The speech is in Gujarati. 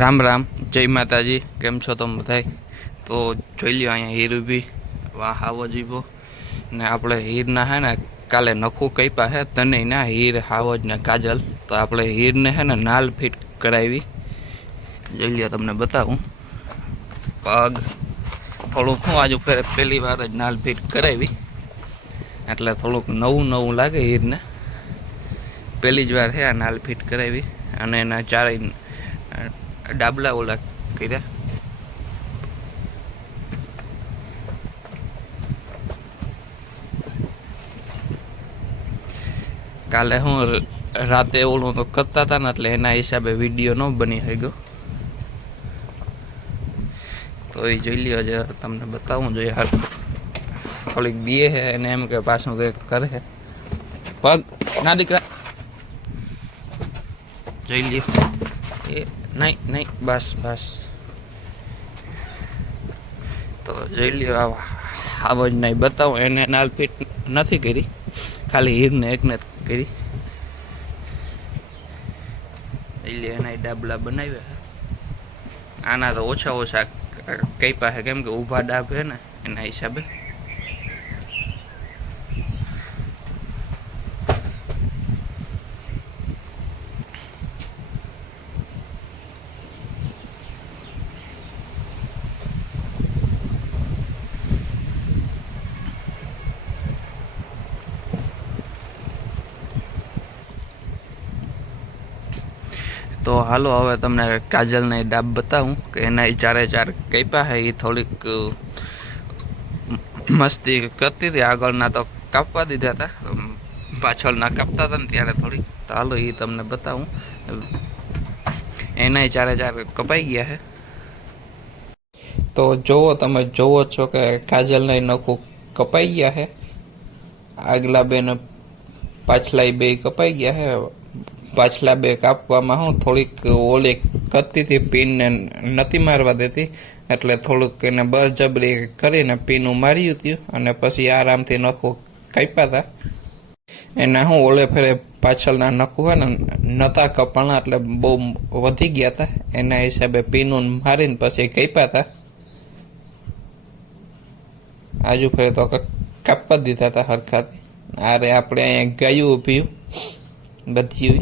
રામ રામ, જય માતાજી. કેમ છો તમે બધા? તો જોઈ લ્યો અહીંયા હીર ઊભી, વાહ હાવો જીવો ને આપણે હીરના હે ને કાલે નખું કાપ્યા હે તને ના હીર હાવજ ને કાજલ. તો આપણે હીરને હે ને નાલ ફિટ કરાવી. જોઈ લ્યો તમને બતાવું. પગ થોડુંક હું આજુ પહેલી વાર જ નાલ ફિટ કરાવી એટલે થોડુંક નવું નવું લાગે હીરને. પહેલી જ વાર હે આ નાલ ફિટ કરાવી અને એના ચારેય ડાબલા ઓલા કર્યા. કાલે હું રાતે ઓલું તો કરતા હતા ને એટલે એના હિસાબે વિડીયો ન બની શક્યો. તો એ જોઈ લ્યો છે, તમને બતાવું જોઈએ. હાલ થોડીક બીએ છે એને એમ કે પાછું કંઈક કરે છે. પગ ના દીકરા જોઈ લ્યો. એ નહીં નહીં, બસ બસ. તો જોઈ લ્યો આવા આવા જ નહીં બતાવું. એને નાલ ફિટ નથી કરી, ખાલી હીરને એકને કરી. જોઈ લ્યો એના ડાબલા બનાવ્યા. આના તો ઓછા ઓછા કાપ્યા છે કેમ કે ઊભા ડાબ છે ને એના હિસાબે. તો હાલો હવે તમને કાજલને ડાબ બતાવું કે એના ચારે ચાર કાપ્યા છે. એ થોડીક મસ્તી કરતી હતી. આગળના તો કાપવા દીધા હતા, પાછળના કાપતા હતા ને ત્યારે થોડીક. તો હાલો એ તમને બતાવું. એના ચારે ચાર કપાઈ ગયા છે. તો જોવો, તમે જોવો છો કે કાજલના નખું કપાઈ ગયા છે. આગલા બે ને પાછલા બે કપાઈ ગયા છે. પાછલા બે કાપવામાં હું થોડીક ઓલી કરતી હતી, પીનને નથી મારવા દેતી એટલે થોડુંક એને બળજબરી કરીને પીનું માર્યું હતું અને પછી આરામથી નખું કાપ્યા હતા. એના હું ઓલે ફેરે પાછળના નખું હોય ને નતા કપાણા એટલે બહુ વધી ગયા હતા. એના હિસાબે પીનું મારીને પછી કાપ્યા હતા. આજુ ફેરે તો કાપવા દીધા હતા હરખાથી. અરે આપણે અહીંયા ગાયું ઊભી બધી